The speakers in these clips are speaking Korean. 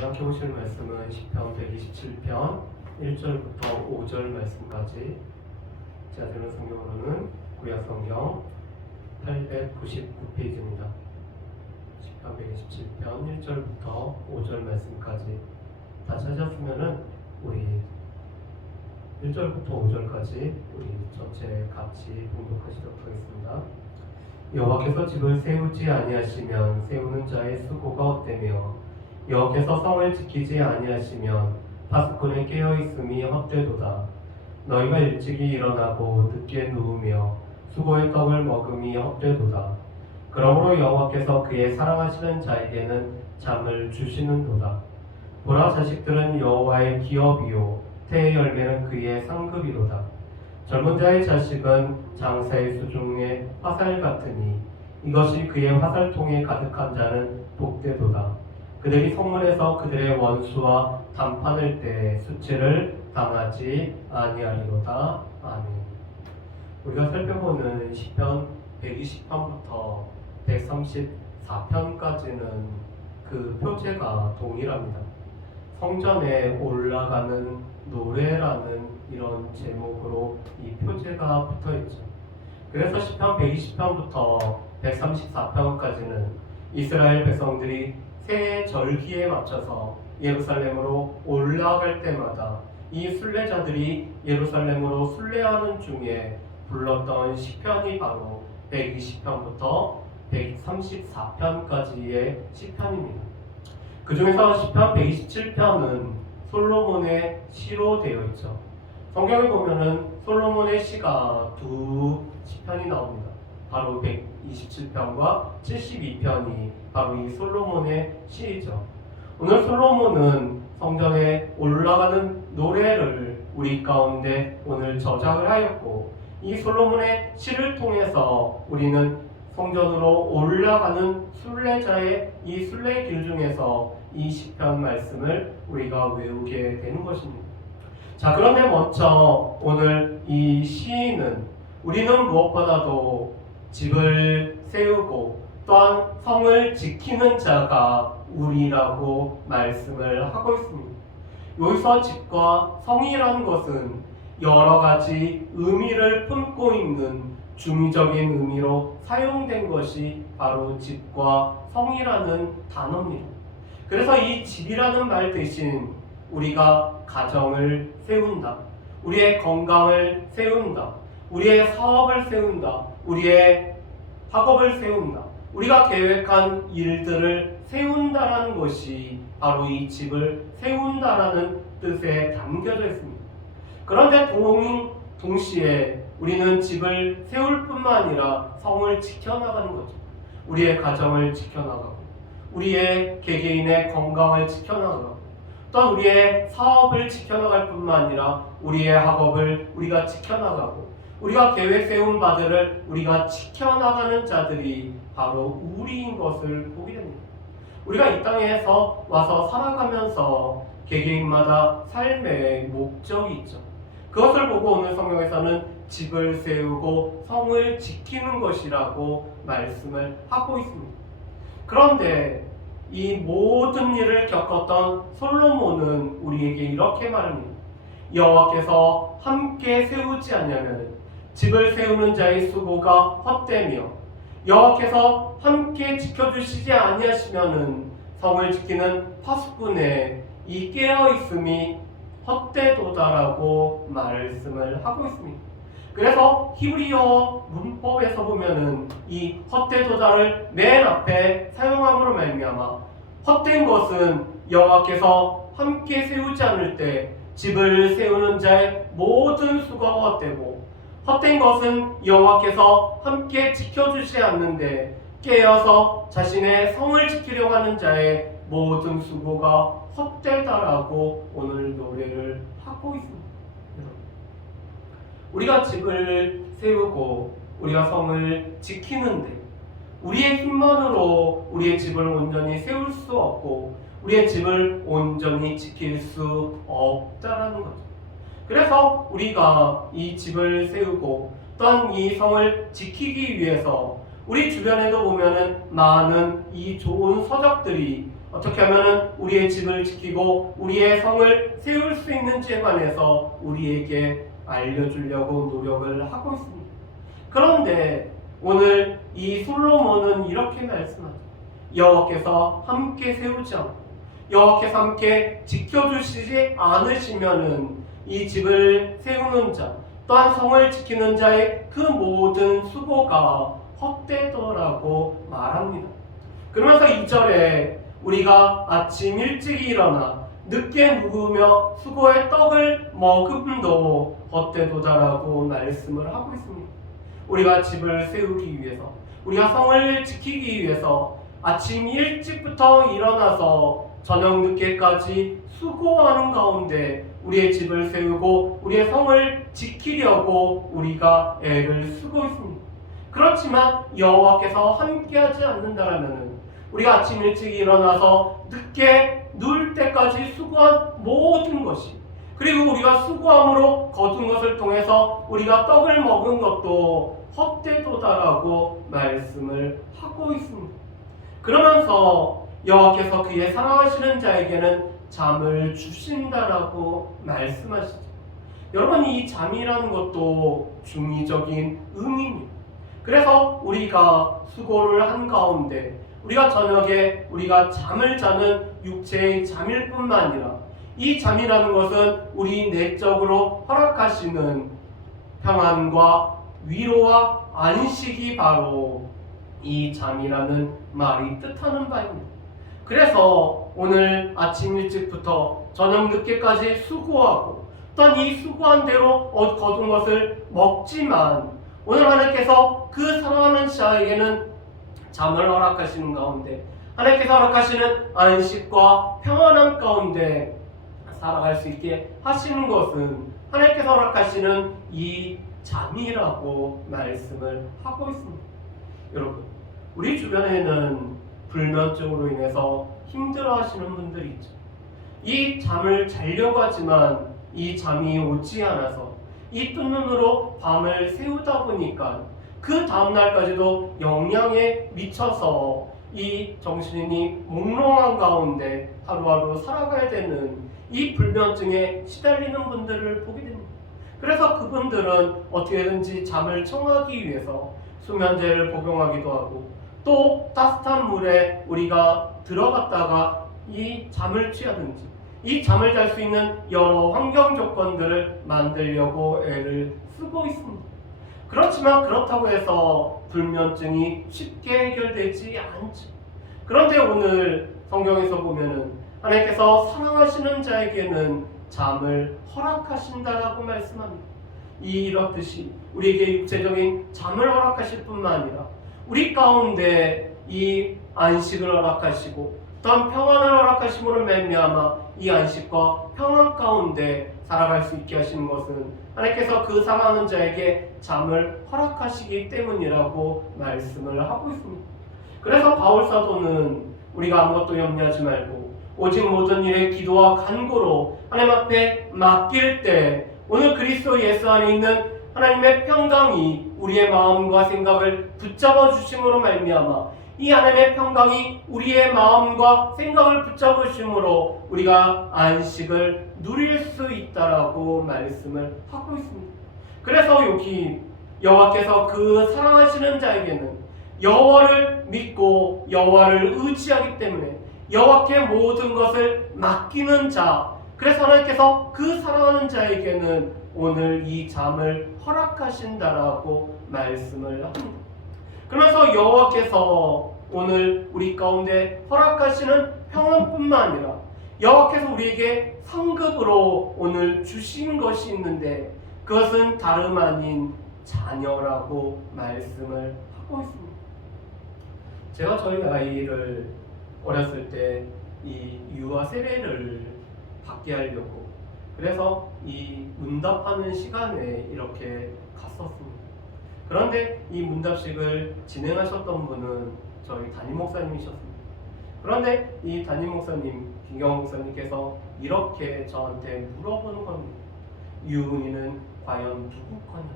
함께 보실 말씀은 시편 127편 1절부터 5절 말씀까지, 제가 들은 성경으로는 구약성경 899페이지입니다. 시편 127편 1절부터 5절 말씀까지 다 찾았으면은 우리 1절부터 5절까지 우리 전체 같이 봉독하시도록 하겠습니다. 여호와께서 집을 세우지 아니하시면 세우는 자의 수고가 헛되며, 여호와께서 성을 지키지 아니하시면 파수꾼의 깨어있음이 헛되도다. 너희가 일찍이 일어나고 늦게 누우며 수고의 떡을 먹음이 헛되도다. 그러므로 여호와께서 그의 사랑하시는 자에게는 잠을 주시는도다. 보라, 자식들은 여호와의 기업이요 태의 열매는 그의 상급이로다. 젊은 자의 자식은 장사의 수중의 화살 같으니 이것이 그의 화살통에 가득한 자는 복되도다. 그들이 성문에서 그들의 원수와 담판을 때 수치를 당하지 아니하리로다. 아멘. 우리가 살펴보는 시편 120편부터 134편까지는 그 표제가 동일합니다. 성전에 올라가는 노래라는 이런 제목으로 이 표제가 붙어있죠. 그래서 시편 120편부터 134편까지는 이스라엘 백성들이 새해 절기에 맞춰서 예루살렘으로 올라갈 때마다 이 순례자들이 예루살렘으로 순례하는 중에 불렀던 시편이 바로 120편부터 134편까지의 시편입니다. 그 중에서 시편 127편은 솔로몬의 시로 되어 있죠. 성경에 보면은 솔로몬의 시가 두 시편이 나옵니다. 바로 127편과 72편이 바로 이 솔로몬의 시이죠. 오늘 솔로몬은 성전에 올라가는 노래를 우리 가운데 오늘 저작을 하였고, 이 솔로몬의 시를 통해서 우리는 성전으로 올라가는 순례자의 이 순례길 중에서 이 시편 말씀을 우리가 외우게 되는 것입니다. 자, 그런데 먼저 오늘 이 시인은 우리는 무엇보다도 집을 세우고 또한 성을 지키는 자가 우리라고 말씀을 하고 있습니다. 여기서 집과 성이라는 것은 여러 가지 의미를 품고 있는 중의적인 의미로 사용된 것이 바로 집과 성이라는 단어입니다. 그래서 이 집이라는 말 대신 우리가 가정을 세운다, 우리의 건강을 세운다, 우리의 사업을 세운다, 우리의 학업을 세운다, 우리가 계획한 일들을 세운다라는 것이 바로 이 집을 세운다라는 뜻에 담겨져 있습니다. 그런데 동시에 우리는 집을 세울 뿐만 아니라 성을 지켜나가는 거죠. 우리의 가정을 지켜나가고, 우리의 개개인의 건강을 지켜나가고, 또한 우리의 사업을 지켜나갈 뿐만 아니라 우리의 학업을 우리가 지켜나가고, 우리가 계획 세운 바들을 우리가 지켜나가는 자들이 바로 우리인 것을 보게 됩니다. 우리가 이 땅에서 와서 살아가면서 개개인마다 삶의 목적이 있죠. 그것을 보고 오늘 성경에서는 집을 세우고 성을 지키는 것이라고 말씀을 하고 있습니다. 그런데 이 모든 일을 겪었던 솔로몬은 우리에게 이렇게 말합니다. 여호와께서 함께 세우지 않으면 집을 세우는 자의 수고가 헛되며, 여호와께서 함께 지켜주시지 아니하시면은 성을 지키는 파수꾼의 이 깨어있음이 헛되도다라고 말씀을 하고 있습니다. 그래서 히브리어 문법에서 보면은 이 헛되도다를 맨 앞에 사용함으로 말미암아 헛된 것은 여호와께서 함께 세우지 않을 때 집을 세우는 자의 모든 수고가 헛되고, 헛된 것은 여호와께서 함께 지켜주지 않는데 깨어서 자신의 성을 지키려고 하는 자의 모든 수고가 헛되다라고 오늘 노래를 하고 있습니다. 우리가 집을 세우고 우리가 성을 지키는데 우리의 힘만으로 우리의 집을 온전히 세울 수 없고 우리의 집을 온전히 지킬 수 없다라는 거죠. 그래서 우리가 이 집을 세우고 또한 이 성을 지키기 위해서 우리 주변에도 보면은 많은 이 좋은 서적들이 어떻게 하면 우리의 집을 지키고 우리의 성을 세울 수 있는지에 관해서 우리에게 알려주려고 노력을 하고 있습니다. 그런데 오늘 이 솔로몬은 이렇게 말씀하죠. 여호와께서 함께 세우지 않고 여호와께서 함께 지켜주시지 않으시면은 이 집을 세우는 자 또한 성을 지키는 자의 그 모든 수고가 헛되더라고 말합니다. 그러면서 2절에 우리가 아침 일찍 일어나 늦게 묵으며 수고의 떡을 먹음도 헛되도다라고 말씀을 하고 있습니다. 우리가 집을 세우기 위해서 우리가 성을 지키기 위해서 아침 일찍부터 일어나서 저녁 늦게까지 수고하는 가운데 우리의 집을 세우고 우리의 성을 지키려고 우리가 애를 쓰고 있습니다. 그렇지만 여호와께서 함께하지 않는다라면 우리가 아침 일찍 일어나서 늦게 누울 때까지 수고한 모든 것이 그리고 우리가 수고함으로 거둔 것을 통해서 우리가 떡을 먹은 것도 헛되도다라고 말씀을 하고 있습니다. 그러면서 여호와께서 그의 사랑하시는 자에게는 잠을 주신다라고 말씀하시죠. 여러분, 이 잠이라는 것도 중의적인 의미입니다. 그래서 우리가 수고를 한 가운데 우리가 저녁에 우리가 잠을 자는 육체의 잠일 뿐만 아니라 이 잠이라는 것은 우리 내적으로 허락하시는 평안과 위로와 안식이 바로 이 잠이라는 말이 뜻하는 바입니다. 그래서 오늘 아침 일찍부터 저녁 늦게까지 수고하고 또한 이 수고한 대로 거둔 것을 먹지만 오늘 하나님께서 그 사랑하는 자에게는 잠을 허락하시는 가운데 하나님께서 허락하시는 안식과 평안함 가운데 살아갈 수 있게 하시는 것은 하나님께서 허락하시는 이 잠이라고 말씀을 하고 있습니다. 여러분, 우리 주변에는 불면증으로 인해서 힘들어하시는 분들이 있죠. 이 잠을 자려고 하지만 이 잠이 오지 않아서 이 뜬 눈으로 밤을 새우다 보니까 그 다음날까지도 영양에 미쳐서 이 정신이 몽롱한 가운데 하루하루 살아가야 되는 이 불면증에 시달리는 분들을 보게 됩니다. 그래서 그분들은 어떻게든지 잠을 청하기 위해서 수면제를 복용하기도 하고 또 따뜻한 물에 우리가 들어갔다가 이 잠을 취하든지 이 잠을 잘 수 있는 여러 환경 조건들을 만들려고 애를 쓰고 있습니다. 그렇지만 그렇다고 해서 불면증이 쉽게 해결되지 않죠. 그런데 오늘 성경에서 보면은 하나님께서 사랑하시는 자에게는 잠을 허락하신다라고 말씀합니다. 이렇듯이 우리에게 육체적인 잠을 허락하실 뿐만 아니라 우리 가운데 이 안식을 허락하시고 또한 평안을 허락하심으로 말미암아 이 안식과 평안 가운데 살아갈 수 있게 하시는 것은 하나님께서 그 사랑하는 자에게 잠을 허락하시기 때문이라고 말씀을 하고 있습니다. 그래서 바울 사도는 우리가 아무것도 염려하지 말고 오직 모든 일에 기도와 간구로 하나님 앞에 맡길 때 오늘 그리스도 예수 안에 있는 하나님의 평강이 우리의 마음과 생각을 붙잡아 주심으로 말미암아 이 하나님의 평강이 우리의 마음과 생각을 붙잡아 주심으로 우리가 안식을 누릴 수 있다라고 말씀을 하고 있습니다. 그래서 여기 여호와께서 그 사랑하시는 자에게는 여호와를 믿고 여호와를 의지하기 때문에 여호와께 모든 것을 맡기는 자, 그래서 하나님께서 그 사랑하는 자에게는 오늘 이 잠을 허락하신다라고 말씀을 합니다. 그러면서 여호와께서 오늘 우리 가운데 허락하시는 평안뿐만 아니라 여호와께서 우리에게 상급으로 오늘 주신 것이 있는데 그것은 다름 아닌 자녀라고 말씀을 하고 있습니다. 제가 저희 아이를 어렸을 때 이 유아 세례를 받게 하려고 그래서 이 문답하는 시간에 이렇게 갔었습니다. 그런데 이 문답식을 진행하셨던 분은 저희 담임 목사님이셨습니다. 그런데 이 담임 목사님, 김경호 목사님께서 이렇게 저한테 물어보는 겁니다. 유은이는 과연 누구 거냐?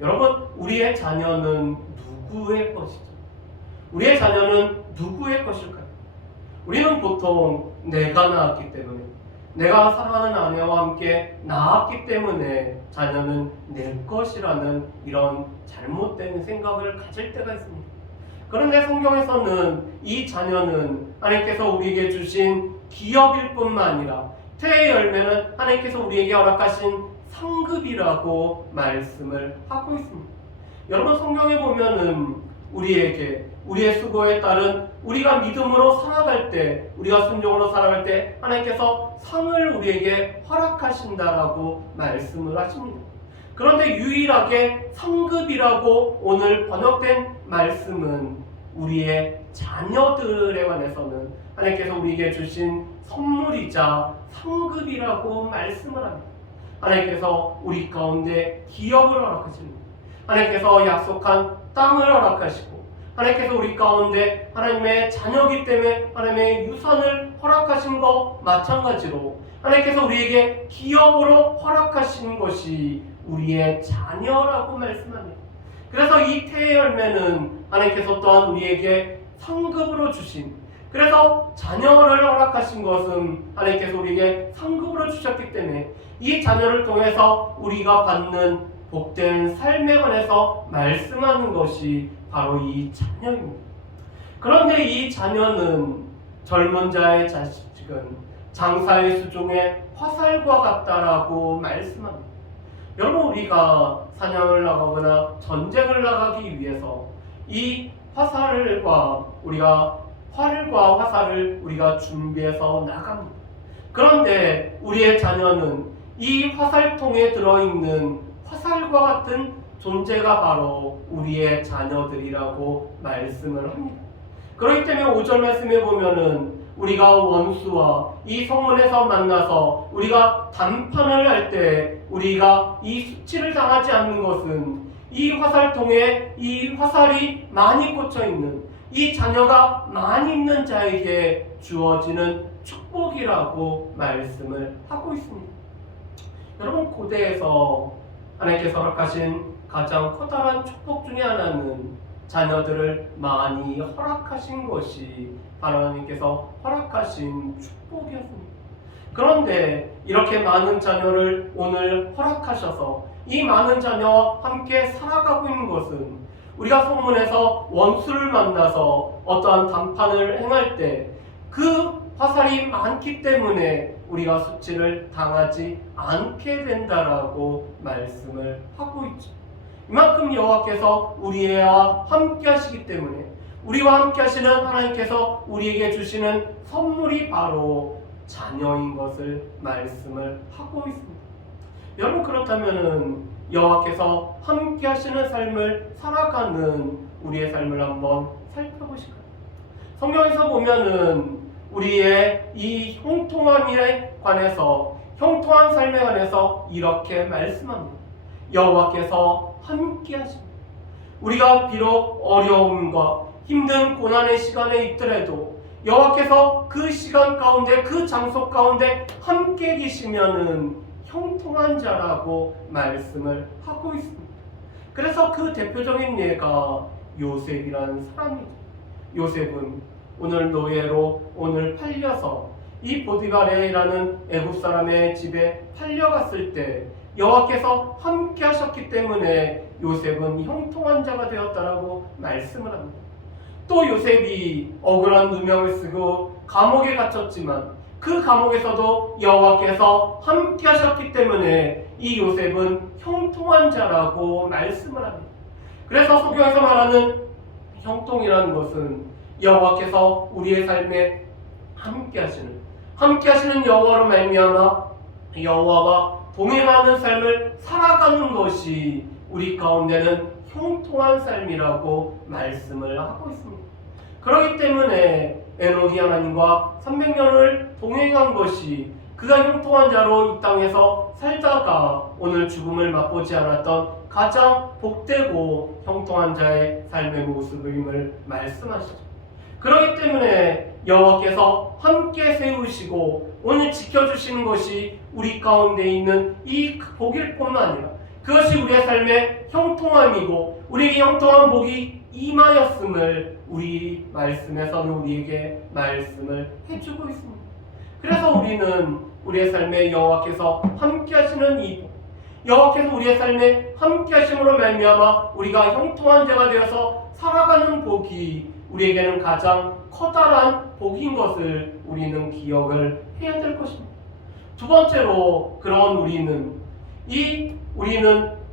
여러분, 우리의 자녀는 누구의 것이죠? 우리의 자녀는 누구의 것일까요? 우리는 보통 내가 낳았기 때문에, 내가 사랑하는 아내와 함께 낳았기 때문에 자녀는 내 것이라는 이런 잘못된 생각을 가질 때가 있습니다. 그런데 성경에서는 이 자녀는 하나님께서 우리에게 주신 기업일 뿐만 아니라 태의 열매는 하나님께서 우리에게 허락하신 상급이라고 말씀을 하고 있습니다. 여러분, 성경에 보면은 우리에게 우리의 수고에 따른 우리가 믿음으로 살아갈 때, 우리가 순종으로 살아갈 때 하나님께서 상을 우리에게 허락하신다라고 말씀을 하십니다. 그런데 유일하게 상급이라고 오늘 번역된 말씀은 우리의 자녀들에 관해서는 하나님께서 우리에게 주신 선물이자 상급이라고 말씀을 합니다. 하나님께서 우리 가운데 기업을 허락하십니다. 하나님께서 약속한 땅을 허락하시고, 하나님께서 우리 가운데 하나님의 자녀이기 때문에 하나님의 유산을 허락하신 것 마찬가지로 하나님께서 우리에게 기업으로 허락하신 것이 우리의 자녀라고 말씀합니다. 그래서 이 태의 열매는 하나님께서 또한 우리에게 상급으로 주신, 그래서 자녀를 허락하신 것은 하나님께서 우리에게 상급으로 주셨기 때문에 이 자녀를 통해서 우리가 받는 복된 삶에 관해서 말씀하는 것이 바로 이 자녀입니다. 그런데 이 자녀는 젊은 자의 자식은 장사의 수종의 화살과 같다라고 말씀합니다. 여러분, 우리가 사냥을 나가거나 전쟁을 나가기 위해서 이 화살과 활과 화살을 우리가 준비해서 나갑니다. 그런데 우리의 자녀는 이 화살통에 들어있는 화살과 같은 존재가 바로 우리의 자녀들이라고 말씀을 합니다. 그렇기 때문에 5절 말씀에 보면은 우리가 원수와 이 성문에서 만나서 우리가 담판을 할 때 우리가 이 수치를 당하지 않는 것은 이 화살통에 이 화살이 많이 꽂혀 있는, 이 자녀가 많이 있는 자에게 주어지는 축복이라고 말씀을 하고 있습니다. 여러분, 고대에서 하나님께서 허락하신 가장 커다란 축복 중에 하나는 자녀들을 많이 허락하신 것이 바로 하나님께서 허락하신 축복이었습니다. 그런데 이렇게 많은 자녀를 오늘 허락하셔서 이 많은 자녀와 함께 살아가고 있는 것은 우리가 성문에서 원수를 만나서 어떠한 담판을 행할 때 그 화살이 많기 때문에 우리가 수치를 당하지 않게 된다라고 말씀을 하고 있죠. 이만큼 여호와께서 우리와 함께 하시기 때문에 우리와 함께 하시는 하나님께서 우리에게 주시는 선물이 바로 자녀인 것을 말씀을 하고 있습니다. 여러분, 그렇다면은 여호와께서 함께 하시는 삶을 살아가는 우리의 삶을 한번 살펴보실까요? 성경에서 보면은 우리의 이 형통함에 관해서, 형통한 삶에 관해서 이렇게 말씀합니다. 여호와께서 함께 하십니다. 우리가 비록 어려움과 힘든 고난의 시간에 있더라도 여호와께서 그 시간 가운데, 그 장소 가운데 함께 계시면은 형통한 자라고 말씀을 하고 있습니다. 그래서 그 대표적인 예가 요셉이라는 사람이죠. 요셉은 오늘 노예로 오늘 팔려서 이 보디발이라는 애굽 사람의 집에 팔려갔을 때 여호와께서 함께 하셨기 때문에 요셉은 형통한 자가 되었다라고 말씀을 합니다. 또 요셉이 억울한 누명을 쓰고 감옥에 갇혔지만 그 감옥에서도 여호와께서 함께 하셨기 때문에 이 요셉은 형통한 자라고 말씀을 합니다. 그래서 성경에서 말하는 형통이라는 것은 여호와께서 우리의 삶에 함께 하시는 여호와로 말미암아 여호와와 동행하는 삶을 살아가는 것이 우리 가운데는 형통한 삶이라고 말씀을 하고 있습니다. 그렇기 때문에 에녹이 하나님과 300년을 동행한 것이 그가 형통한 자로 이 땅에서 살다가 오늘 죽음을 맛보지 않았던 가장 복되고 형통한 자의 삶의 모습임을 말씀하시죠. 그렇기 때문에 여호와께서 함께 세우시고 오늘 지켜주시는 것이 우리 가운데 있는 이 복일 뿐만 아니라 그것이 우리의 삶의 형통함이고 우리에게 형통한 복이 임하였음을 우리 말씀에서는 우리에게 말씀을 해주고 있습니다. 그래서 우리는 우리의 삶에 여호와께서 함께 하시는 이 복, 여호와께서 우리의 삶에 함께 하심으로 말미암아 우리가 형통한 자가 되어서 살아가는 복이 우리에게는 가장 커다란 복인 것을 우리는 기억을 해야 될 것입니다. 두 번째로, 그런 우리는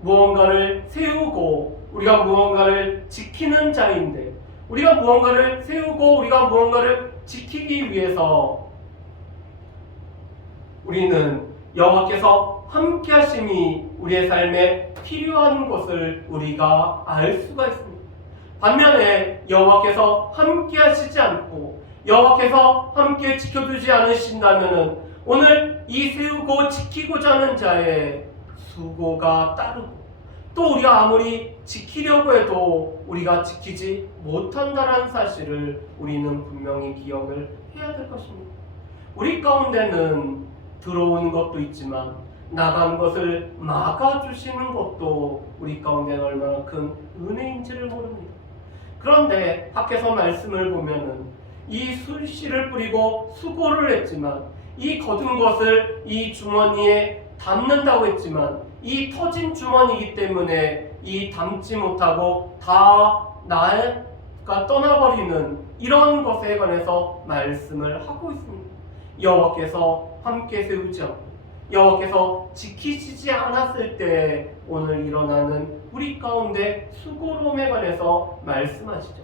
무언가를 세우고 우리가 무언가를 지키는 자인데, 우리가 무언가를 세우고 우리가 무언가를 지키기 위해서 우리는 여호와께서 함께 하심이 우리의 삶에 필요한 것을 우리가 알 수가 있습니다. 반면에 여호와께서 함께 하시지 않고 여호와께서 함께 지켜주지 않으신다면 오늘 이 세우고 지키고자 하는 자의 수고가 따르고 또 우리가 아무리 지키려고 해도 우리가 지키지 못한다는 사실을 우리는 분명히 기억을 해야 될 것입니다. 우리 가운데는 들어오는 것도 있지만 나간 것을 막아주시는 것도 우리 가운데 얼마나 큰 은혜인지를 모릅니다. 그런데 밖에서 말씀을 보면은 이 술씨를 뿌리고 수고를 했지만 이 거둔 것을 이 주머니에 담는다고 했지만 이 터진 주머니이기 때문에 이 담지 못하고 다 나가 떠나버리는 이런 것에 관해서 말씀을 하고 있습니다. 여호와께서 함께 세우지 않고 여호와께서 지키시지 않았을 때 오늘 일어나는 우리 가운데 수고로움에 관해서 말씀하시죠.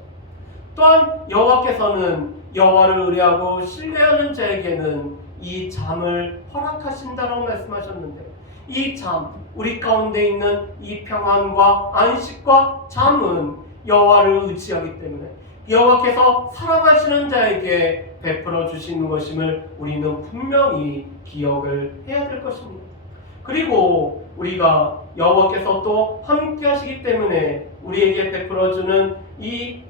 또한 여호와께서는 여호와를 의뢰하고 신뢰하는 자에게는 이 잠을 허락하신다라고 말씀하셨는데, 이 잠, 우리 가운데 있는 이 평안과 안식과 잠은 여호와를 의지하기 때문에 여호와께서 사랑하시는 자에게 베풀어 주시는 것임을 우리는 분명히 기억을 해야 될 것입니다. 그리고 우리가 여호와께서 또 함께 하시기 때문에 우리에게 베풀어 주는 이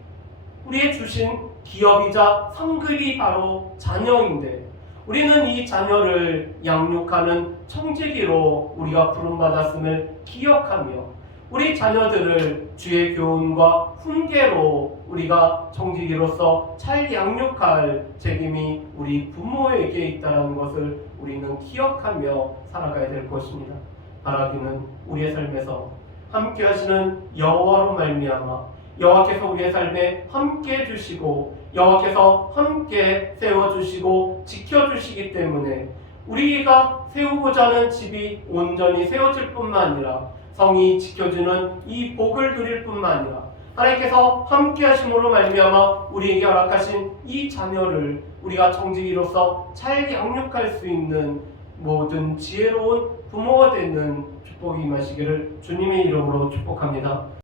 우리의 주신 기업이자 상급이 바로 자녀인데, 우리는 이 자녀를 양육하는 청지기로 우리가 부름받았음을 기억하며 우리 자녀들을 주의 교훈과 훈계로 우리가 청지기로서 잘 양육할 책임이 우리 부모에게 있다는 것을 우리는 기억하며 살아가야 될 것입니다. 바라기는 우리의 삶에서 함께 하시는 여호와로 말미암아 여호와께서 우리의 삶에 함께 해주시고 여호와께서 함께 세워주시고 지켜주시기 때문에 우리가 세우고자 하는 집이 온전히 세워질 뿐만 아니라 성이 지켜주는 이 복을 누릴 뿐만 아니라 하나님께서 함께 하심으로 말미암아 우리에게 허락하신 이 자녀를 우리가 청지기로서 잘 양육할 수 있는 모든 지혜로운 부모가 되는 축복이 임하시기를 주님의 이름으로 축복합니다.